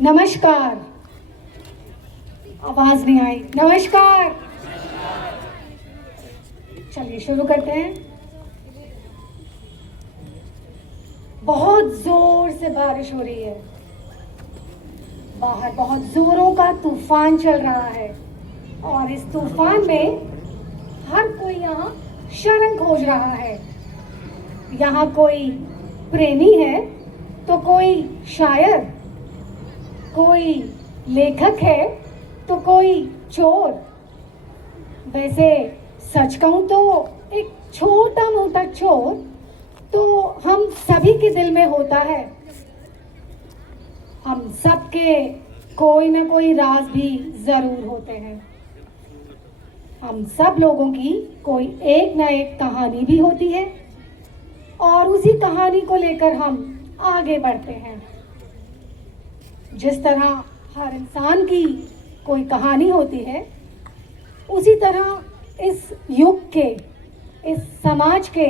नमस्कार। आवाज नहीं आई। नमस्कार। चलिए शुरू करते हैं। बहुत जोर से बारिश हो रही है। बाहर बहुत जोरों का तूफान चल रहा है और इस तूफान में हर कोई यहाँ शरण खोज रहा है। यहाँ कोई प्रेमी है तो कोई शायर, कोई लेखक है तो कोई चोर। वैसे सच कहूँ तो एक छोटा मोटा चोर तो हम सभी के दिल में होता है। हम सबके कोई ना कोई राज भी जरूर होते हैं। हम सब लोगों की कोई एक ना एक कहानी भी होती है और उसी कहानी को लेकर हम आगे बढ़ते हैं। जिस तरह हर इंसान की कोई कहानी होती है, उसी तरह इस युग के, इस समाज के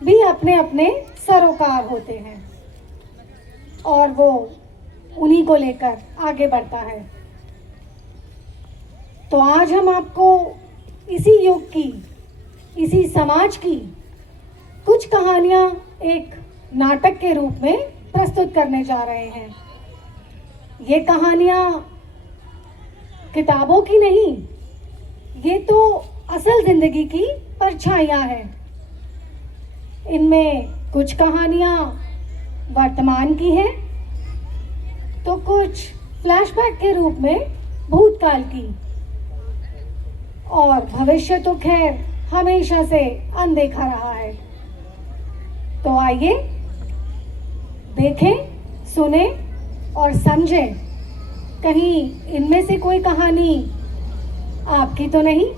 भी अपने अपने सरोकार होते हैं और वो उन्हीं को लेकर आगे बढ़ता है। तो आज हम आपको इसी युग की, इसी समाज की कुछ कहानियां एक नाटक के रूप में प्रस्तुत करने जा रहे हैं। ये कहानियां किताबों की नहीं, ये तो असल जिंदगी की परछाइयां हैं। इनमें कुछ कहानियां वर्तमान की हैं तो कुछ फ्लैशबैक के रूप में भूतकाल की, और भविष्य तो खैर हमेशा से अनदेखा रहा है। तो आइए देखें, सुने और समझें, कहीं इनमें से कोई कहानी आपकी तो नहीं।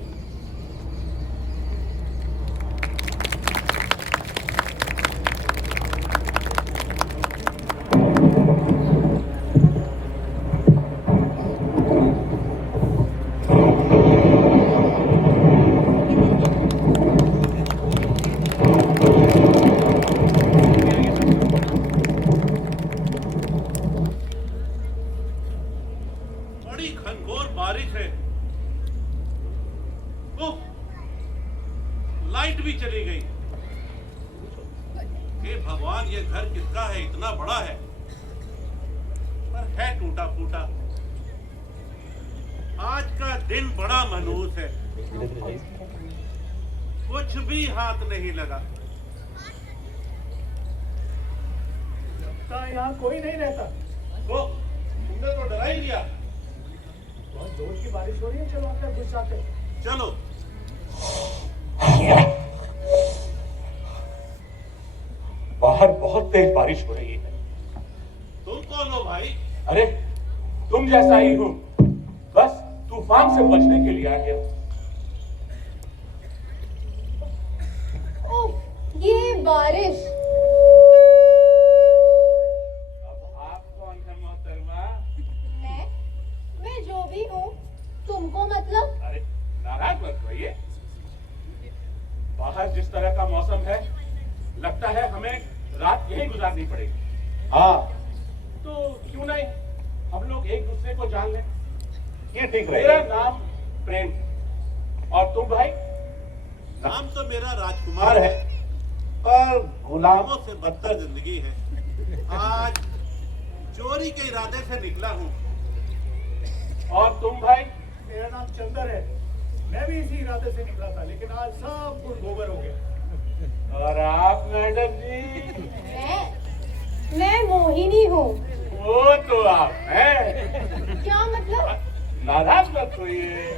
घनघोर बारिश है। उफ, लाइट भी चली गई। हे भगवान, ये घर किसका है? इतना बड़ा है पर है टूटा फूटा। आज का दिन बड़ा मनहूस है, कुछ भी हाथ नहीं लगा। लगता है यहाँ कोई नहीं रहता। वो तुमने तो डरा ही दिया। बहुत जोर की बारिश हो रही है, चलो अंदर घुस जाते हैं। चलो। बाहर बहुत तेज बारिश हो रही है। तुम कौन हो भाई? अरे तुम जैसा ही हूं, बस तूफान से बचने के लिए आ गया। ओह, ये बारिश। अब आप कौन है मोहतरमा? मैं जो भी हूँ, तुमको मतलब? अरे नाराज मत होइए। बाहर जिस तरह का मौसम है, लगता है हमें रात यहीं गुजारनी पड़ेगी। हाँ, तो क्यों नहीं हम लोग एक दूसरे को जान लें। ये ठीक रहेगा। मेरा नाम प्रेम, और तुम भाई? नाम तो मेरा राजकुमार है, पर गुलामों से बदतर जिंदगी है। आज चोरी के इरादे से निकला हूँ। और तुम भाई? मेरा नाम चंदर है। मैं भी इसी इरादे से निकला था, लेकिन आज सब गुड़ गोबर हो गया। और आप मैडम जी? मैं मोहिनी हूँ। वो तो आप हैं। क्या मतलब? नाराज मत होइए।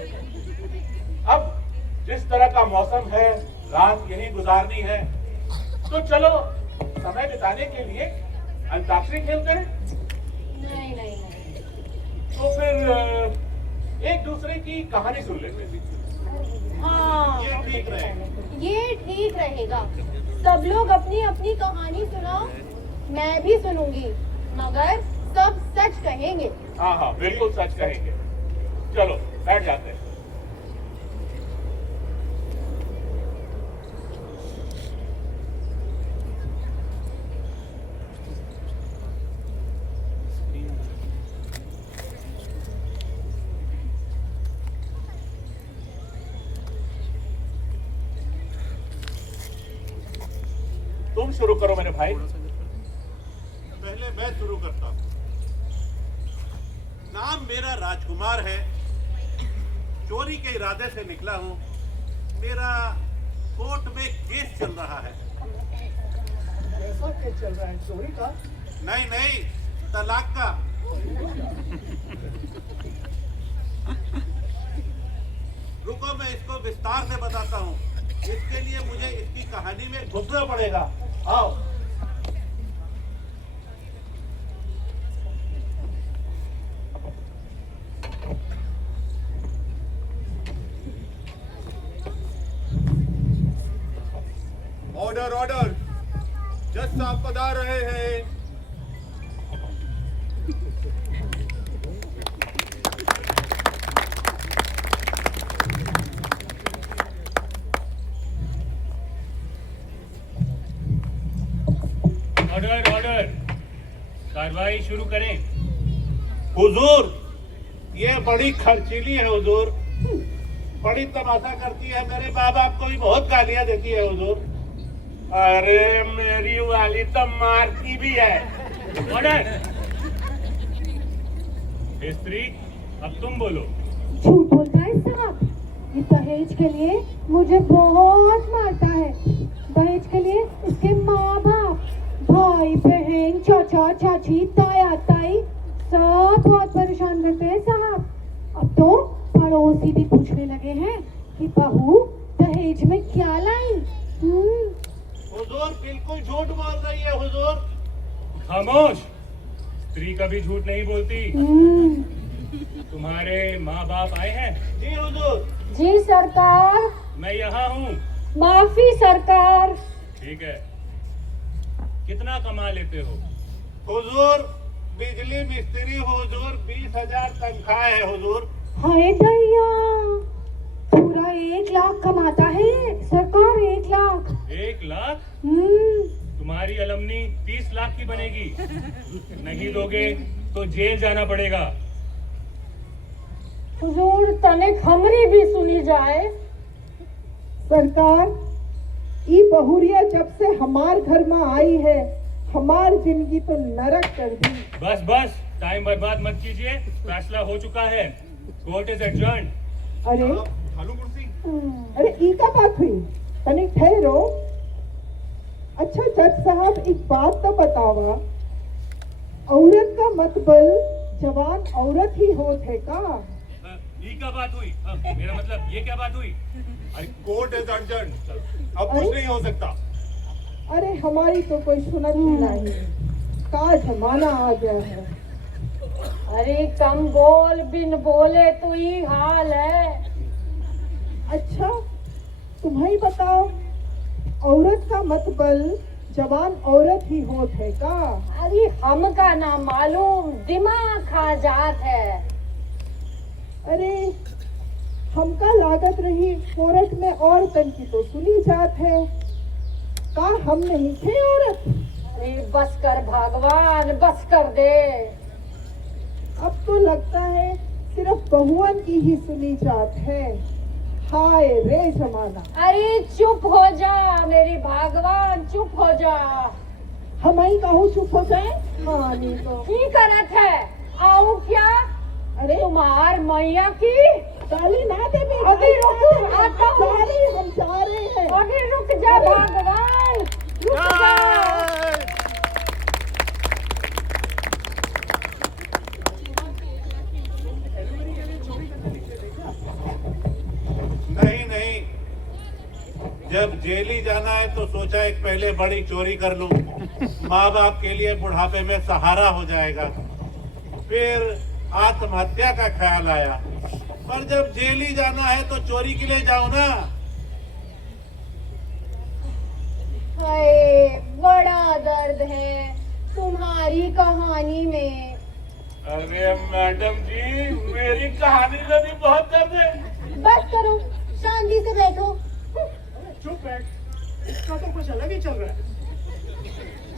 अब जिस तरह का मौसम है, रात यही गुजारनी है, तो चलो समय बिताने के लिए अंताक्षरी खेलते हैं। नहीं नहीं नहीं। तो फिर एक दूसरे की कहानी सुन लेते हैं। हाँ, ये ठीक रहेगा। ये ठीक रहेगा। सब लोग अपनी अपनी कहानी सुनाओ, मैं भी सुनूंगी, मगर सब सच कहेंगे। हाँ हाँ, बिल्कुल सच कहेंगे। चलो बैठ जाते हैं। तुम शुरू करो मेरे भाई। पहले मैं शुरू करता हूँ। नाम मेरा राजकुमार है, चोरी के इरादे से निकला हूँ। मेरा कोर्ट में केस चल रहा है। कैसा केस चल रहा है? चोरी का? नहीं नहीं, तलाक का। रुको मैं इसको विस्तार से बताता हूँ। इसके लिए मुझे इसकी कहानी में घुसना पड़ेगा। आओ। ऑर्डर ऑर्डर, जज साहब पधार रहे हैं। ऑर्डर ऑर्डर, कार्रवाई शुरू करें। हुजूर, ये बड़ी खर्चीली है हुजूर, बड़ी तमाशा करती है। मेरे माँ बाप को भी बहुत गालियां देती है हुजूर। अरे मेरी वाली तो मारती भी है। ऑर्डर। स्त्री, अब तुम बोलो। झूठ बोलता है साहब। ये दहेज के लिए मुझे बहुत मारता है। दहेज के लिए इसके माँ बाप, भाई बहन, चाचा चाची, ताया ताई सब बहुत परेशान करते हैं साहब। अब तो पड़ोसी भी पूछने लगे हैं कि बहू दहेज में क्या लाई। हुजूर बिल्कुल झूठ बोल रही है हुजूर। खामोश। स्त्री कभी झूठ नहीं बोलती। तुम्हारे माँ बाप आए हैं? जी हुजूर। जी सरकार। मैं यहाँ हूँ। माफी सरकार। ठीक है, कितना कमा लेते हो? हुजूर बिजली मिस्त्री हुजूर, 20,000 तनख्वाह है हुजूर। हाय दैया, पूरा 1 लाख कमाता है सरकार। 1 लाख। 1 लाख? हम्म। तुम्हारी अलमनी 30 लाख की बनेगी। नहीं दोगे तो जेल जाना पड़ेगा। हुजूर तनिक हमरी भी सुनी जाए। सरकार, ई बहुरिया जब से हमार घर में आई है, हमार जिंदगी तो नरक कर दी। बस बस, टाइम बर्बाद मत कीजिए। फैसला हो चुका है। Court is adjourned. अरे हालू कुर्सी। अरे ई का बात हुई? तनिक ठहरो। अच्छा जज साहब, एक बात तो बतावा, औरत का मतलब जवान औरत ही होत है का? ये क्या बात हुई? मेरा मतलब ये क्या बात हुई? अरे कोर्ट इज एडजर्न्ड, अब कुछ नहीं हो सकता। अरे हमारी तो कोई सुनत ही नहीं। का जमाना आ गया है। अरे कम बोल, बिन बोले तो ही हाल है। अच्छा तुम्हें बताओ, औरत का मतलब जवान औरत ही होत है का? अरे हमका ना मालूम, दिमाग खा जात है। अरे हमका लागत रही कोर्ट में औरतन की तो सुनी जात है। का हम नहीं थे औरत? अरे बस कर भगवान, बस कर दे। अब तो लगता है सिर्फ बहुअन की ही सुनी जात है। हाय रे जमाना। अरे चुप हो जा मेरी भगवान, चुप हो जा। हम ही कहूँ चुप हो जाए? हाँ नहीं तो। की करत है? आऊं क्या? अरे तुम्हार मैया की। गाली ना दे बे। अभी रुको, आता हूँ। हम जा रहे हैं। अभी रुक जा भगवान, रुक जा। नहीं नहीं, जब जेल ही जाना है तो सोचा एक पहले बड़ी चोरी कर लूं। माँ बाप के लिए बुढ़ापे में सहारा हो जाएगा। फिर आत्महत्या का ख्याल आया, पर जब जेल ही जाना है तो चोरी के लिए जाओ ना। हाय, बड़ा दर्द है तुम्हारी कहानी में। अरे मैडम जी, मेरी कहानी में भी बहुत दर्द है। बस करो, शांति से बैठो। चुप बैठ, इसका तो कुछ अलग ही चल रहा है।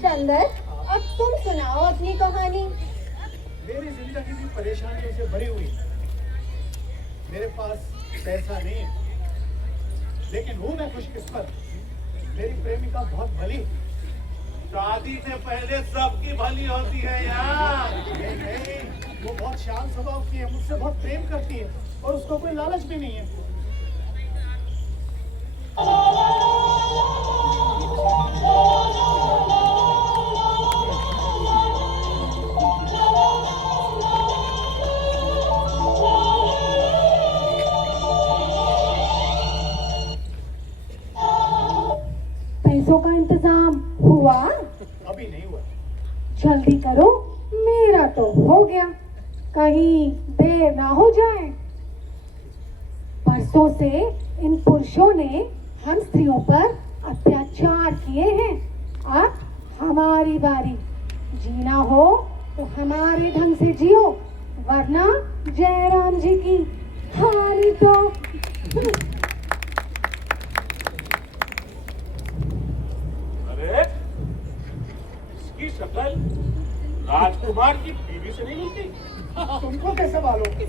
चंदर, अब तुम सुनाओ अपनी कहानी। मेरी जिंदगी भी परेशानियों से भरी हुई। मेरे पास पैसा नहीं, लेकिन हूं मैं खुशकिस्मत। मेरी प्रेमिका बहुत भली, शादी से पहले सबकी भली होती है यार। नहीं, वो बहुत शांत स्वभाव की है, मुझसे बहुत प्रेम करती है और उसको कोई लालच भी नहीं है। पैसों का इंतजाम हुआ? अभी नहीं हुआ। जल्दी करो, मेरा तो हो गया, कहीं देर ना हो जाए। परसों से इन पुरुषों ने हम स्त्रियों पर अत्याचार किए हैं। अब हमारी बारी। जीना हो तो हमारे ढंग से जियो, वरना जयराम जी की हानि तो। अरे इसकी शक्ल राजकुमार की बीवी से नहीं मिलती। तुमको कैसे मालूम? ये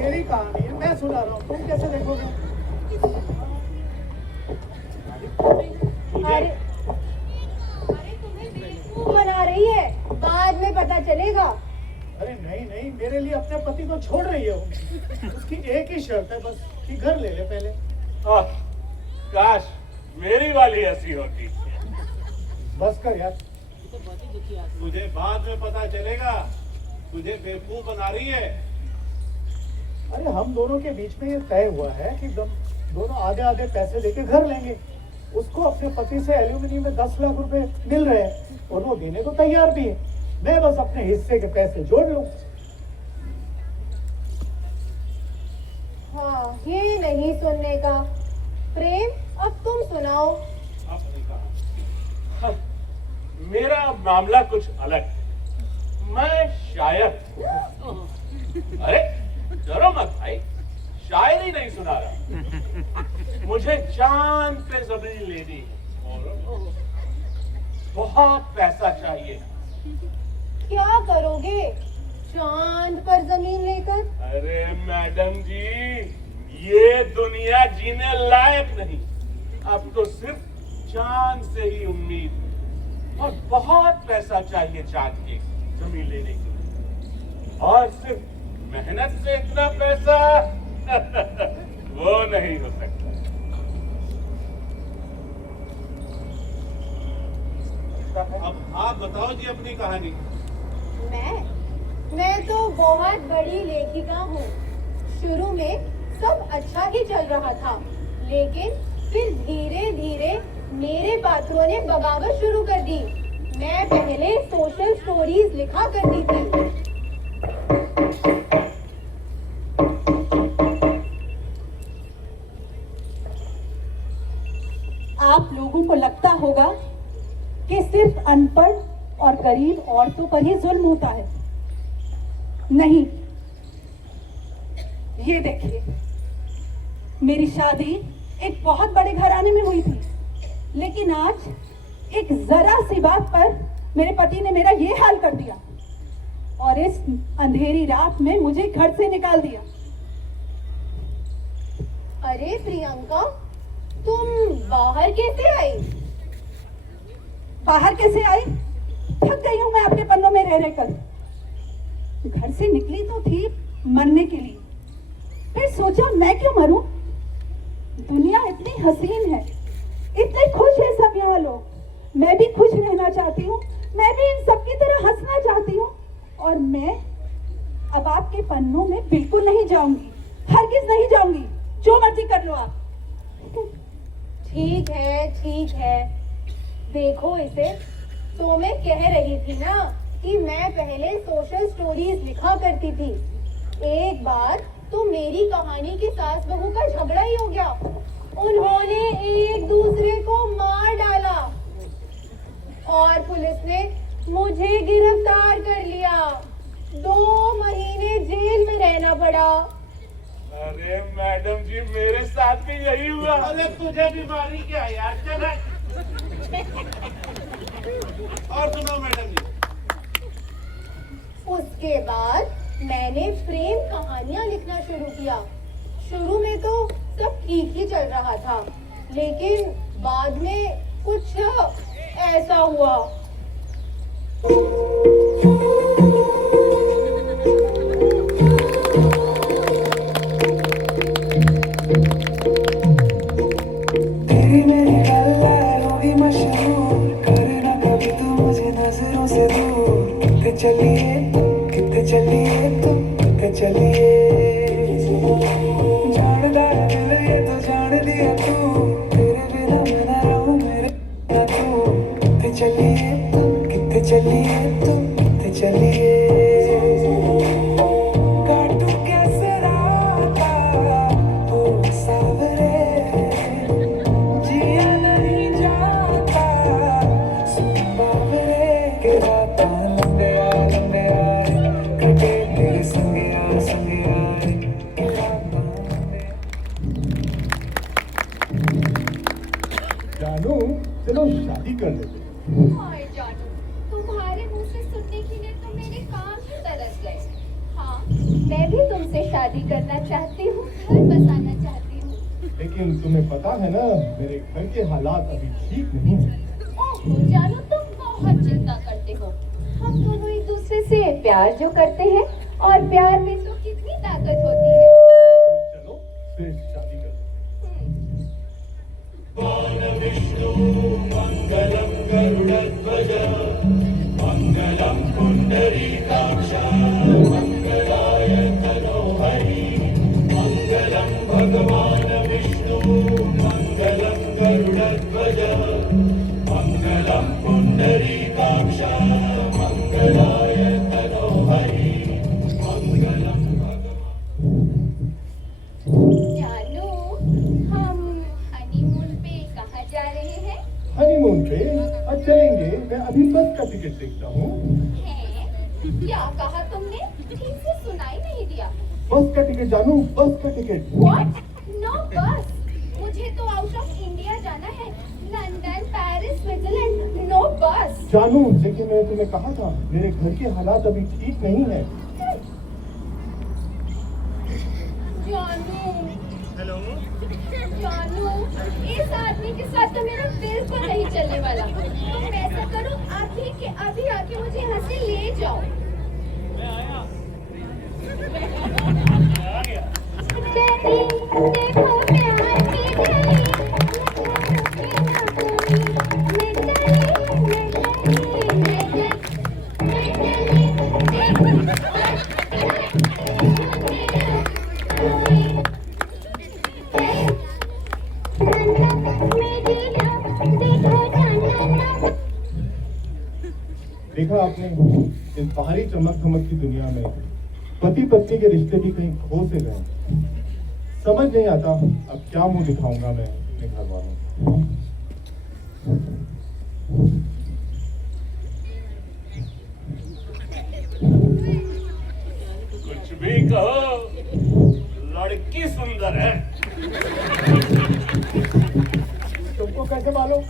मेरी कहानी है, मैं सुना रहा हूँ, तुम कैसे देखोगे? अरे तुम्हें बेवकूफ बना रही है, बाद में पता चलेगा। अरे नहीं नहीं, मेरे लिए अपने पति को छोड़ रही है वो। उसकी एक ही शर्त है बस कि घर ले ले पहले। आह, काश मेरी वाली ऐसी होती। बस कर यार। तुझे बाद में पता चलेगा, तुझे बेवकूफ बना रही है। अरे हम दोनों के बीच में ये तय हुआ है कि दोनों आधे आधे पैसे देके घर लेंगे। उसको अपने पति से एल्यूमिनियम में 10 लाख रुपए मिल रहे हैं और वो देने को तैयार भी है। मैं बस अपने हिस्से के पैसे जोड़ लूं। हाँ, ये नहीं सुनने का। प्रेम, अब तुम सुनाओ। आपने कहा मेरा मामला कुछ अलग है। मैं शायर हूं। अरे डरो मत भाई, शायरी नहीं सुना रहा। मुझे चांद पे जमीन लेनी है, बहुत पैसा चाहिए। क्या करोगे चांद पर जमीन लेकर? अरे मैडम जी, ये दुनिया जीने लायक नहीं। अब तो सिर्फ चांद से ही उम्मीद है। और बहुत पैसा चाहिए चांद की जमीन लेने के लिए। और सिर्फ मेहनत से इतना पैसा वो नहीं हो सकता। अब आप बताओ जी अपनी कहानी। मैं तो बहुत बड़ी लेखिका हूँ। शुरू में सब अच्छा ही चल रहा था, लेकिन फिर धीरे धीरे मेरे पात्रों ने बगावत शुरू कर दी। मैं पहले सोशल स्टोरीज लिखा करती थी। आप लोगों को लगता होगा कि सिर्फ अनपढ़ और गरीब औरतों पर ही जुल्म होता है। नहीं, ये देखिए, मेरी शादी एक बहुत बड़े घराने में हुई थी, लेकिन आज एक जरा सी बात पर मेरे पति ने मेरा ये हाल कर दिया और इस अंधेरी रात में मुझे घर से निकाल दिया। अरे प्रियंका, तुम बाहर कैसे आई? बाहर कैसे आई? थक गई हूं मैं आपके पन्नों में रह रहकर। घर से निकली तो थी मरने के लिए, फिर सोचा मैं क्यों मरूं? दुनिया इतनी हसीन है, इतने खुश है सब यहाँ लोग। मैं भी खुश रहना चाहती हूँ, मैं भी इन सब की तरह हंसना चाहती हूँ। और मैं अब आपके पन्नों में बिल्कुल नहीं जाऊंगी, हरगिज नहीं जाऊंगी। जो मर्जी कर लो आप। ठीक है, ठीक है। देखो इसे, तो मैं कह रही थी ना कि मैं पहले सोशल स्टोरीज लिखा करती थी। एक बार तो मेरी कहानी की सास बहू का झगड़ा ही हो गया। उन्होंने एक दूसरे को मार डाला और पुलिस ने मुझे गिरफ्तार कर लिया। 2 महीने जेल में रहना पड़ा। अरे मैडम जी, मेरे साथ भी यही हुआ। अरे तुझे बीमारी क्या यार, चल। और सुनो मैडम जी। उसके बाद मैंने प्रेम कहानियां लिखना शुरू किया। शुरू में तो सब ठीक ही चल रहा था, लेकिन बाद में कुछ ऐसा हुआ तेरी मेरी गल्ला होगी मशहूर, करना कभी तू मुझे नजरों से दूर। कितने चलिए कितने चलिए तुम कितने चलिए, जानदा है दिल ये तो जान दिया तू, तेरे बिना मैं ना रहूं मेरे बिना तू। कितने चलिए कितने चलिए तुम कितने चलिए, काटूं कैसे राता ओ सावरे, जिया नहीं जाता सुन बावरे के राता लंबे यार कटे तेरे संगे यार के राता जानू चलो शादी कर लेते हाय जानू, तुम्हारे मुंह से सुनने के लिए तो मेरे कान ही तरस गए। हाँ, मैं भी तुमसे शादी करना चाहती हूँ, घर बसाना चाहती हूँ। लेकिन तुम्हें पता है ना मेरे घर के हालात अभी ठीक नहीं है। ओहो जानू, तुम बहुत चिंता करते हो। हम दोनों एक दूसरे से प्यार जो करते हैं, और प्यार में तो कितनी ताकत होती है। तो चलो फिर शादी कर लेते जानू, हम हनीमून पे कहाँ जा रहे हैं? हनीमून पे आज चलेंगे। मैं अभी बस का टिकट देखता हूँ। हैं? क्या कहा तुमने? ठीक से सुनाई नहीं दिया। बस का टिकट जानू, बस का टिकट। What? No bus. मुझे तो आउट ऑफ इंडिया जाना है। London, Paris, Switzerland. No bus. जानू लेकिन मैंने तुम्हें कहा था मेरे घर के हालात अभी ठीक नहीं है। जानू, जानू, इस आदमी के साथ तो मेरा बिल्कुल नहीं चलने वाला। तुम ऐसा करो, अभी के अभी आके मुझे यहाँ से ले जाओ। देखो प्यार की गली, देखा आपने इस बाहरी चमक धमक की दुनिया में पति पत्नी के रिश्ते भी कहीं खो से गए। समझ नहीं आता अब क्या मुंह दिखाऊंगा मैं अपने घर वालों को। कुछ भी कहो, लड़की सुंदर है। तुमको कैसे मालूम?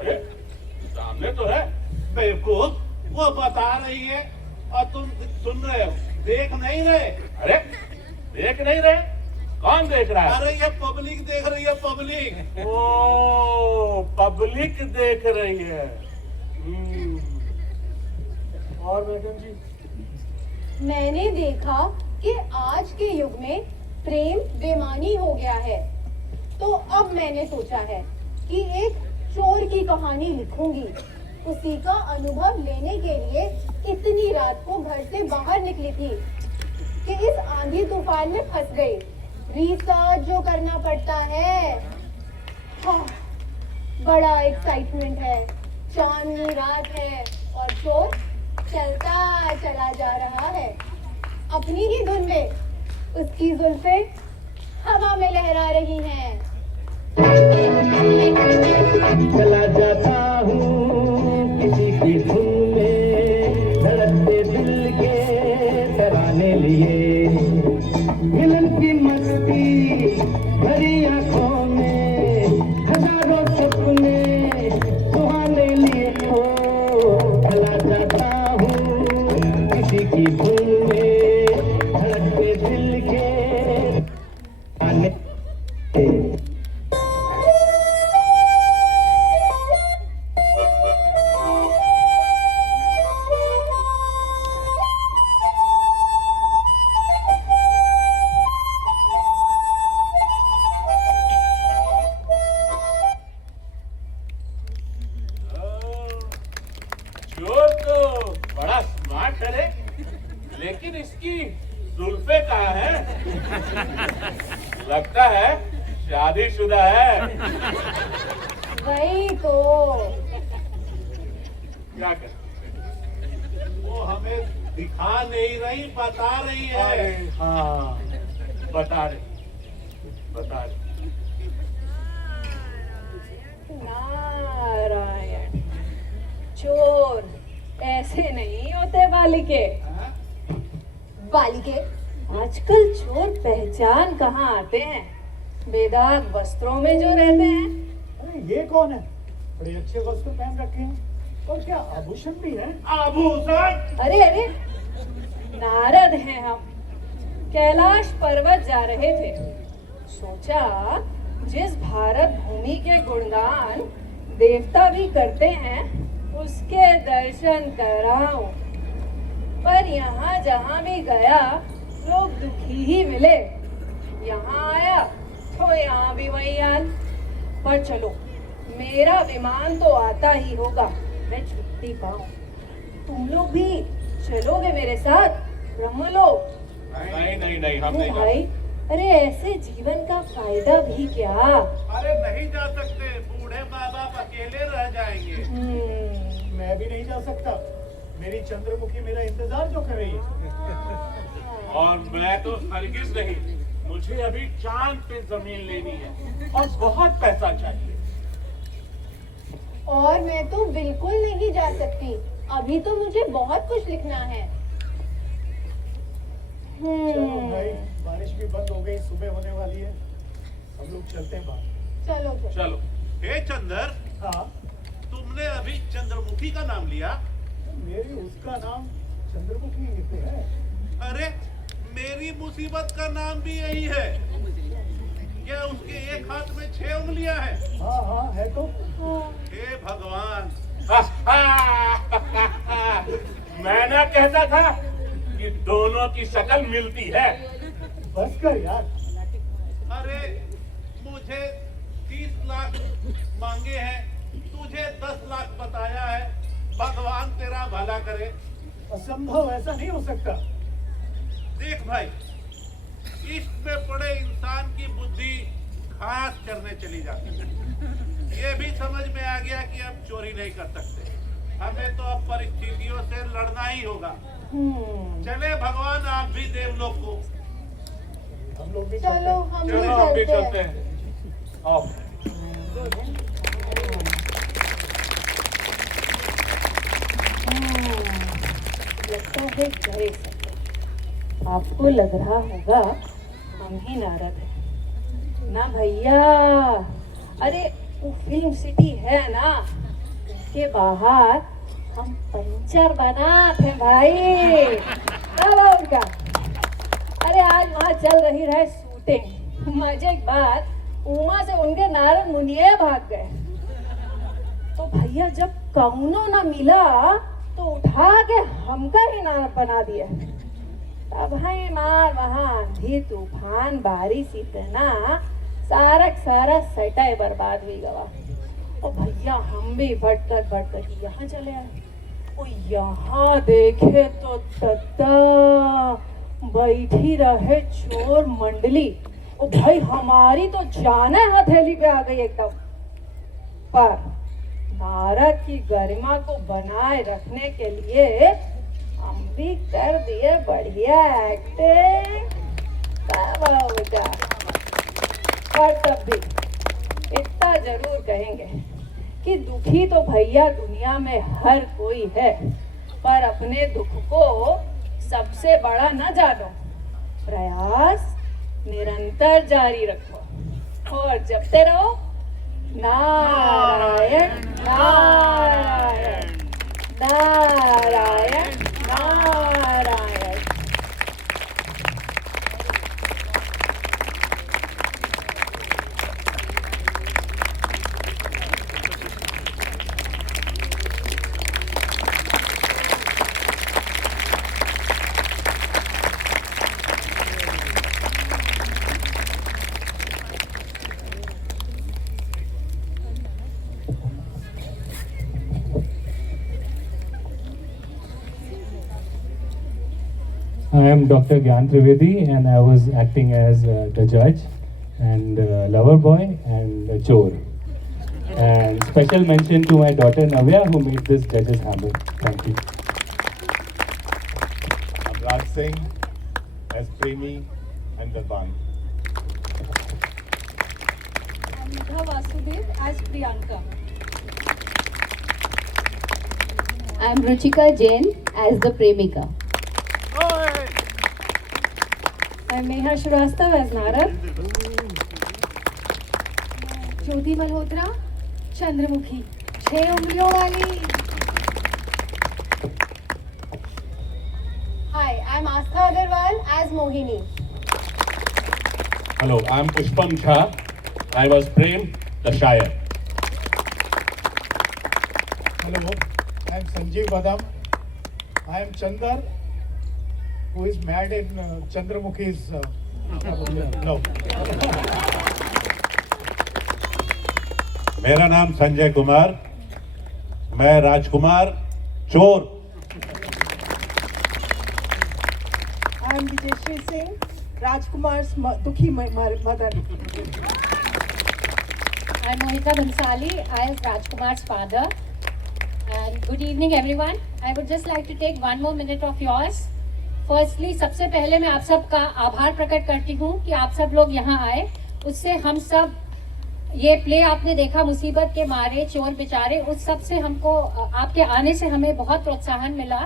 अरे सामने तो है। बेवकूफ, वो बता रही है और तुम सुन रहे हो, देख नहीं रहे। अरे देख नहीं रहे? कौन देख रहा है? अरे ये पब्लिक देख रही है, पब्लिक। ओ पब्लिक देख रही है। और मैडम जी? मैंने देखा कि आज के युग में प्रेम बेमानी हो गया है, तो अब मैंने सोचा है कि एक चोर की कहानी लिखूंगी। उसी का अनुभव लेने के लिए इतनी रात को घर से बाहर निकली थी कि इस आंधी तूफान में फंस गई। रिसर्च जो करना पड़ता है। हाँ, बड़ा एक्साइटमेंट है, चांदनी रात है और चोर चलता चला जा रहा है अपनी ही धुन में। उसकी जुल्फे हवा में लहरा रही हैं। चला जाता हूँ किसी की धुन में, धड़कते दिल के तराने लिए, मिलन की मस्ती भरी आंखों में, हजारों सपने सुहाने लिए हो। चला जाता हूँ किसी की धुन में, धड़कते दिल के तराने। तो बड़ा स्मार्ट है रे, लेकिन इसकी जुल्फे कहाँ है? लगता है शादीशुदा है। वही तो। क्या कर? वो हमें दिखा नहीं रही, बता रही है। हाँ, बता रही। नारायण, चोर ऐसे नहीं होते बालिके। बालिके, आजकल चोर पहचान कहाँ आते हैं? बेदाग वस्त्रों में जो रहते हैं। अरे ये कौन है? बड़े अच्छे वस्त्र पहन रखे हैं और क्या आभूषण भी है। आभूषण? अरे अरे, नारद हैं हम। कैलाश पर्वत जा रहे थे, सोचा जिस भारत भूमि के गुणगान देवता भी करते हैं उसके दर्शन कराऊं। पर यहाँ जहाँ भी गया लोग दुखी ही मिले। यहाँ आया तो यहाँ भी वही हाल। पर चलो, मेरा विमान तो आता ही होगा, मैं छुट्टी पाऊं। तुम लोग भी चलोगे मेरे साथ ब्रह्मलोक? नहीं, हम नहीं भाई, अरे ऐसे जीवन का फायदा भी क्या? अरे नहीं जा सकते, बूढ़े माँ बाप अकेले रह जाएंगे। मैं भी नहीं जा सकता, मेरी चंद्रमुखी मेरा इंतजार जो कर रही है। और मैं तो हरगिज नहीं, मुझे अभी चांद पे जमीन लेनी है और बहुत पैसा चाहिए। और मैं तो बिल्कुल नहीं जा सकती, अभी तो मुझे बहुत कुछ लिखना है। चलो भाई, बारिश भी बंद हो गई, सुबह होने वाली है, हम लोग चलते हैं बाहर। चलो चलो। चलो। हे चंदर, हाँ, तुमने अभी चंद्रमुखी का नाम लिया? मेरी उसका नाम चंद्रमुखी ही तो है। अरे मेरी मुसीबत का नाम भी यही है। क्या उसके एक हाथ में 6 उंगलियां हैं? हाँ है तो। हे भगवान, मैं ना कहता था कि दोनों की शक्ल मिलती है। बस कर यार। अरे मुझे 30 लाख मांगे हैं, तुझे 10 लाख बताया है। भगवान तेरा भला करे। असंभव, ऐसा नहीं हो सकता। देख भाई, इश्क में पड़े इंसान की बुद्धि घास चरने चली जाती है। ये भी समझ में आ गया कि अब चोरी नहीं कर सकते, हमें तो अब परिस्थितियों से लड़ना ही होगा। चले भगवान, आप भी देवलोक को। हम लोग भी चलो हम भी चलो हम भी चलते चलते हैं। हैं। आओ। लगता है गए सब। आपको लग रहा होगा हम ही नारद हैं ना भैया? अरे वो फिल्म सिटी है ना, उसके बाहर हम पंचर बनाते हैं भाई। कब उनका? अरे आज वहाँ चल रही है शूटिंग। मजे की बात, उमा से उनके नारद मुनिये भाग गए। तो भैया जब कौनो ना मिला तो उठा के हमका ही नारद बना दिया। अब है मार वहाँ आंधी तूफान बारिश इतना सारा सटाई बर्बाद हुई गवा। और भैया हम भी भटकर यहाँ चले आए। और यहाँ देखे तो दद्दा बैठी रहे चोर मंडली। और भाई हमारी तो जाने हथेली पे आ गई एकदम। पर भारत की गरिमा को बनाए रखने के लिए हम भी कर दिए बढ़िया एक्टिंग। पर तब भी इतना जरूर कहेंगे कि दुखी तो भैया दुनिया में हर कोई है, पर अपने दुख को सबसे बड़ा न जानो। प्रयास निरंतर जारी रखो और जपते रहो Narayan Narayan Narayan Narayan. I am Dr. Gyan Trivedi and I was acting as the judge and lover boy and chore. And special mention to my daughter Navya who made this judge's hammer. Thank you. I'm Raj Singh as Premi and Dalban. I'm Nidha Vasudev as Priyanka. I'm Ruchika Jain as the Premika. I'm Neha Shrivastava as Narad. ज्योति मल्होत्रा चंद्रमुखी 6 उंगलियों वाली. Hi, I'm Astha Agarwal as Mohini. Hello, I'm Pushpam Jha. I was Prem, the Shire. Hello, I am Sanjeev Badam. I am Chandar, who is mad in Chandramukhi's love. मेरा नाम संजय कुमार, मैं राजकुमार चोर. I am Vijayshri Singh, Rajkumar's Dukhi mother. I'm Mohita Bhansali as Rajkumar's father. And good evening everyone. I would just like to take 1 more minute of yours. Firstly, सबसे पहले मैं आप सब का आभार प्रकट करती हूँ कि आप सब लोग यहाँ आए. उससे हम सब ये प्ले आपने देखा मुसीबत के मारे चोर बेचारे, उस सब से हमको आपके आने से हमें बहुत प्रोत्साहन मिला.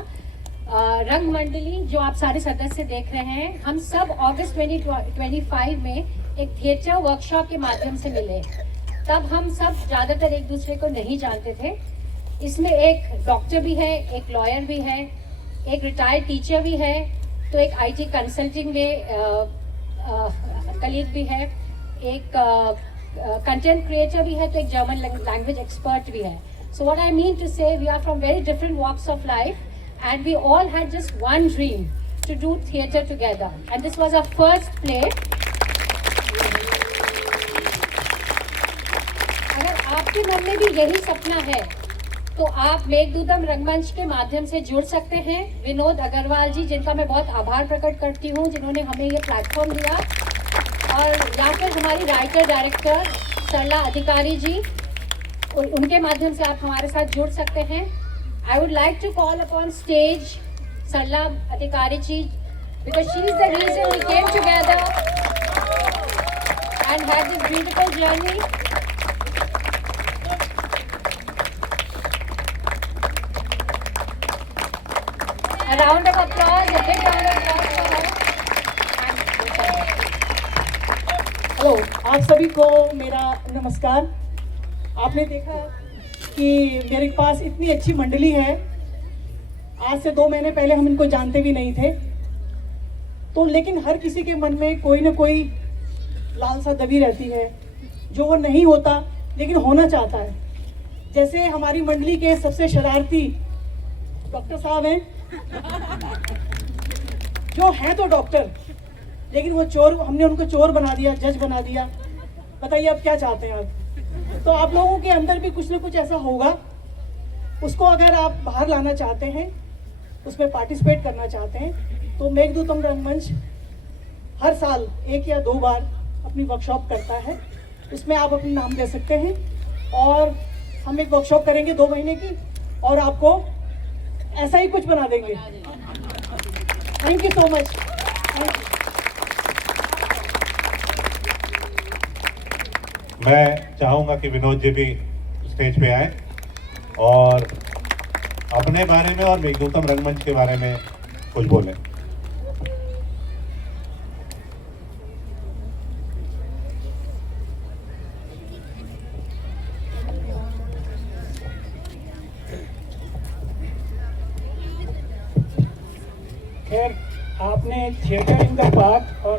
रंग मंडली जो आप सारे सदस्य देख रहे हैं, हम सब अगस्त 2025 में एक थिएटर वर्कशॉप के माध्यम से मिले. तब हम सब ज़्यादातर एक दूसरे को नहीं जानते थे. इसमें एक डॉक्टर भी है, एक लॉयर भी है, एक रिटायर्ड टीचर भी है, तो एक आईटी कंसल्टिंग में कलीग भी है, एक कंटेंट क्रिएटर भी है, तो एक जर्मन लैंग्वेज एक्सपर्ट भी है. So what I mean to say, we are from very different walks of life and we all had just one dream, to do theatre together, and this was our first play. अगर आपके मन में भी यही सपना है तो आप मेघदूतम रंगमंच के माध्यम से जुड़ सकते हैं. विनोद अग्रवाल जी, जिनका मैं बहुत आभार प्रकट करती हूँ, जिन्होंने हमें ये प्लेटफॉर्म दिया, और या फिर हमारी राइटर डायरेक्टर सरला अधिकारी जी, उनके माध्यम से आप हमारे साथ जुड़ सकते हैं. I would like to call upon stage Sarla Adhikari ji, because she is the reason we came together and had this beautiful journey. A round of applause, a big round of applause for her. Hello, आप सभी को मेरा नमस्कार. आपने देखा कि मेरे पास इतनी अच्छी मंडली है. आज से 2 महीने पहले हम इनको जानते भी नहीं थे, तो लेकिन हर किसी के मन में कोई ना कोई लालसा दबी रहती है, जो वो नहीं होता लेकिन होना चाहता है. जैसे हमारी मंडली के सबसे शरारती डॉक्टर साहब हैं, जो हैं तो डॉक्टर, लेकिन वो चोर, हमने उनको चोर बना दिया, जज बना दिया. बताइए अब क्या चाहते हैं आप? तो आप लोगों के अंदर भी कुछ ना कुछ ऐसा होगा, उसको अगर आप बाहर लाना चाहते हैं, उसमें पार्टिसिपेट करना चाहते हैं, तो मेघदूतम रंगमंच हर साल 1 या 2 बार अपनी वर्कशॉप करता है. उसमें आप अपना नाम दे सकते हैं, और हम एक वर्कशॉप करेंगे 2 महीने की, और आपको ऐसा ही कुछ बना देंगे. Thank you so much. मैं चाहूँगा कि विनोद जी भी स्टेज पे आए और अपने बारे में और मेघदूतम रंगमंच के बारे में कुछ बोलें. खैर, आपने थिएटर इन द पार्क और